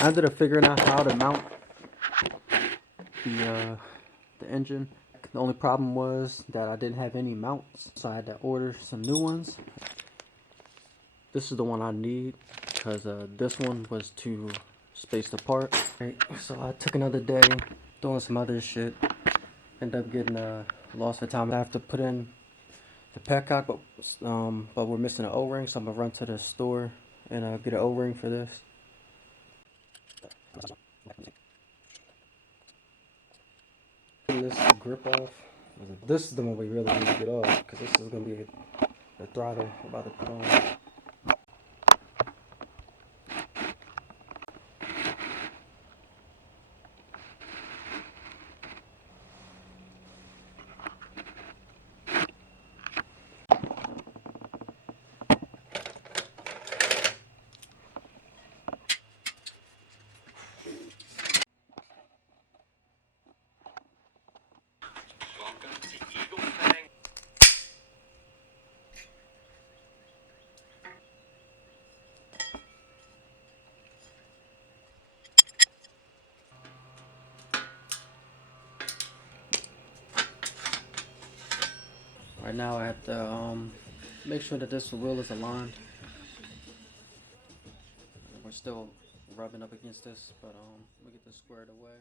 I ended up figuring out how to mount the engine. The only problem was that I didn't have any mounts, so I had to order some new ones. This is the one I need because this one was too spaced apart. Right, so I took another day doing some other shit. Ended up getting lost for time. I have to put in the petcock, but we're missing an O-ring, so I'm gonna run to the store and get an O-ring for this. This grip off. This is the one we really need to get off because this is gonna be the throttle we're about to put on. Right now I have to make sure that this wheel is aligned. We're still rubbing up against this, but we get this squared away.